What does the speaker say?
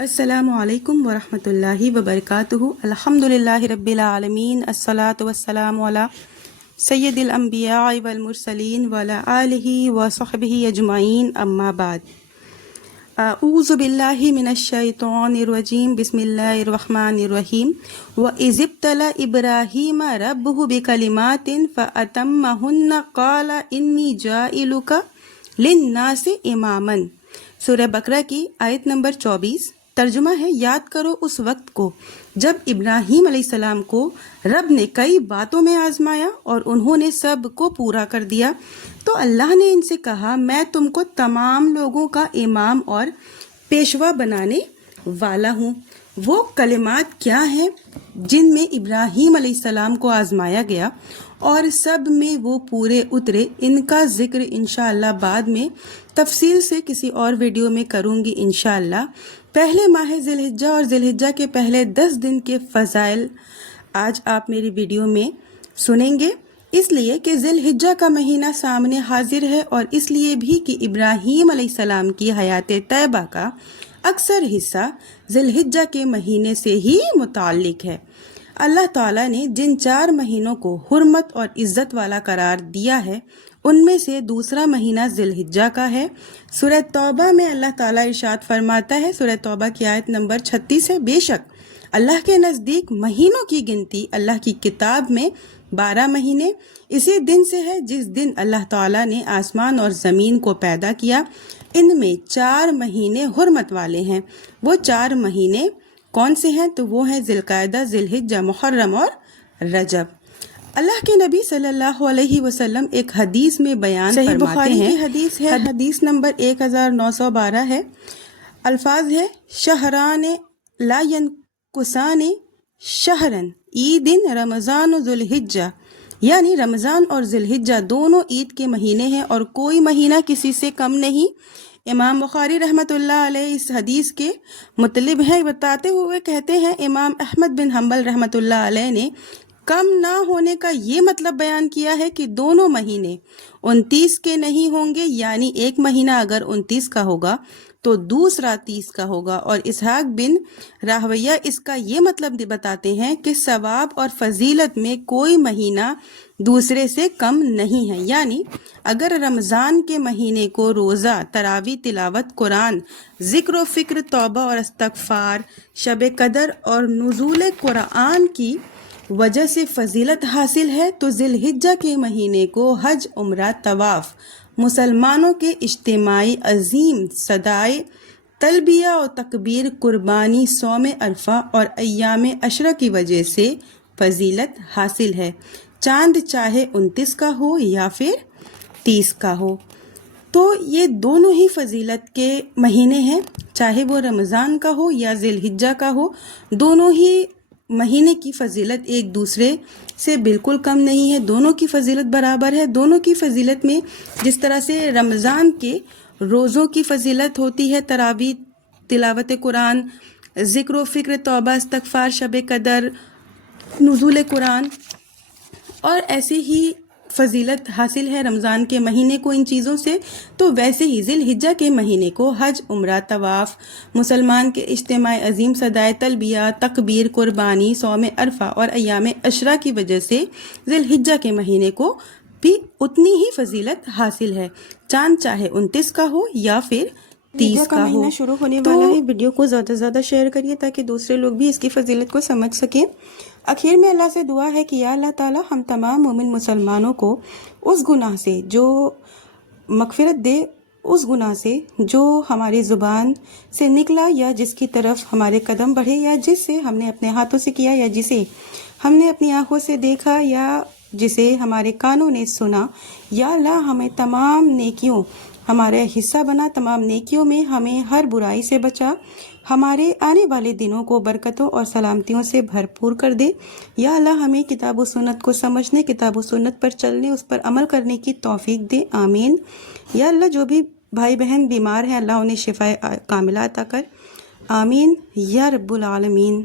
السلام علیکم ورحمۃ اللہ وبرکاتہ۔ الحمد للہ رب العالمین، الصلاۃ والسلام علی سید الانبیاء والمرسلین وعلی آلہ وصحبہ اجمعین، اما بعد۔ اعوذ باللہ من الشیطان الرجیم، بسم اللہ الرحمن الرحیم۔ وَإِذِ ابْتَلَى إِبْرَاهِيمَ رَبُّهُ بِكَلِمَاتٍ فَأَتَمَّهُنَّ قَالَ إِنِّي جَاعِلُكَ لِلنَّاسِ إِمَامًا۔ سورہ بقرہ کی آیت نمبر 24۔ ترجمہ ہے، یاد کرو اس وقت کو جب ابراہیم علیہ السلام کو رب نے کئی باتوں میں آزمایا اور انہوں نے سب کو پورا کر دیا، تو اللہ نے ان سے کہا میں تم کو تمام لوگوں کا امام اور پیشوا بنانے والا ہوں۔ وہ کلمات کیا ہیں جن میں ابراہیم علیہ السلام کو آزمایا گیا اور سب میں وہ پورے اترے، ان کا ذکر انشاءاللہ بعد میں تفصیل سے کسی اور ویڈیو میں کروں گی انشاءاللہ۔ پہلے ماہ ذی الحجہ اور ذی الحجہ کے پہلے 10 دن کے فضائل آج آپ میری ویڈیو میں سنیں گے، اس لیے کہ ذی الحجہ کا مہینہ سامنے حاضر ہے، اور اس لیے بھی کہ ابراہیم علیہ السلام کی حیات طیبہ کا اکثر حصہ ذی الحجہ کے مہینے سے ہی متعلق ہے۔ اللہ تعالیٰ نے جن 4 مہینوں کو حرمت اور عزت والا قرار دیا ہے، ان میں سے دوسرا مہینہ ذی الحجہ کا ہے۔ سورہ توبہ میں اللہ تعالیٰ ارشاد فرماتا ہے، سورہ توبہ کی آیت نمبر 36 ہے، بے شک اللہ کے نزدیک مہینوں کی گنتی اللہ کی کتاب میں 12 مہینے اسی دن سے ہے جس دن اللہ تعالیٰ نے آسمان اور زمین کو پیدا کیا، ان میں 4 مہینے حرمت والے ہیں۔ وہ 4 مہینے کون سے ہیں؟ تو وہ ہیں ذی القعدہ، ذی الحجہ، محرم اور رجب۔ اللہ کے نبی صلی اللہ علیہ وسلم ایک حدیث میں بیان فرماتے ہیں، صحیح بخاری کی حدیث ہے، حدیث نمبر 1912 ہے، الفاظ ہے شہران لا ینقصان شہرن عید رمضان و ذو الحجہ، یعنی رمضان اور ذی الحجہ دونوں عید کے مہینے ہیں اور کوئی مہینہ کسی سے کم نہیں۔ امام بخاری رحمۃ اللہ علیہ اس حدیث کے مطلب ہیں، بتاتے ہوئے کہتے ہیں امام احمد بن حنبل رحمۃ اللہ علیہ نے کم نہ ہونے کا یہ مطلب بیان کیا ہے کہ دونوں مہینے 29 کے نہیں ہوں گے، یعنی ایک مہینہ اگر 29 کا ہوگا تو دوسرا 30 کا ہوگا۔ اور اسحاق بن راہویہ اس کا یہ مطلب بتاتے ہیں کہ ثواب اور فضیلت میں کوئی مہینہ دوسرے سے کم نہیں ہے، یعنی اگر رمضان کے مہینے کو روزہ، تراویح، تلاوت قرآن، ذکر و فکر، توبہ اور استغفار، شب قدر اور نزول قرآن کی وجہ سے فضیلت حاصل ہے، تو ذی الحجہ کے مہینے کو حج، عمرہ، طواف، مسلمانوں کے اجتماعی عظیم صدائے تلبیہ و تکبیر، قربانی، صوم عرفہ اور ایام عشرہ کی وجہ سے فضیلت حاصل ہے، چاند چاہے 29 کا ہو یا پھر 30 کا ہو۔ تو یہ دونوں ہی فضیلت کے مہینے ہیں، چاہے وہ رمضان کا ہو یا ذی الحجہ کا ہو، دونوں ہی مہینے کی فضیلت ایک دوسرے سے بالکل کم نہیں ہے، دونوں کی فضیلت برابر ہے۔ دونوں کی فضیلت میں جس طرح سے رمضان کے روزوں کی فضیلت ہوتی ہے، تراویح، تلاوت قرآن، ذکر و فکر، توبہ، استغفار، شب قدر، نزول قرآن، اور ایسے ہی فضیلت حاصل ہے رمضان کے مہینے کو ان چیزوں سے، تو ویسے ہی ذی الحجہ کے مہینے کو حج، عمرہ، طواف، مسلمان کے اجتماع عظیم صدائے تلبیہ، تکبیر، قربانی، صوم عرفہ اور ایام عشرہ کی وجہ سے ذی الحجہ کے مہینے کو بھی اتنی ہی فضیلت حاصل ہے، چاند چاہے 29 کا ہو یا پھر 30 کا ہو۔ مہینہ شروع ہونے والا ہے، ویڈیو کو زیادہ سے زیادہ شیئر کریے تاکہ دوسرے لوگ بھی اس کی فضیلت کو سمجھ سکیں۔ آخر میں اللہ سے دعا ہے کہ یا اللہ تعالیٰ ہم تمام مومن مسلمانوں کو اس گناہ سے جو مغفرت دے، اس گناہ سے جو ہماری زبان سے نکلا یا جس کی طرف ہمارے قدم بڑھے یا جس سے ہم نے اپنے ہاتھوں سے کیا یا جسے ہم نے اپنی آنکھوں سے دیکھا یا جسے ہمارے کانوں نے سنا، یا اللہ ہمیں تمام نیکیوں ہمارے حصہ بنا، تمام نیکیوں میں ہمیں ہر برائی سے بچا، ہمارے آنے والے دنوں کو برکتوں اور سلامتیوں سے بھرپور کر دے۔ یا اللہ ہمیں کتاب و سنت کو سمجھنے، کتاب و سنت پر چلنے، اس پر عمل کرنے کی توفیق دے، آمین۔ یا اللہ جو بھی بھائی بہن بیمار ہیں اللہ انہیں شفا کاملہ عطا کر، آمین یا رب العالمین۔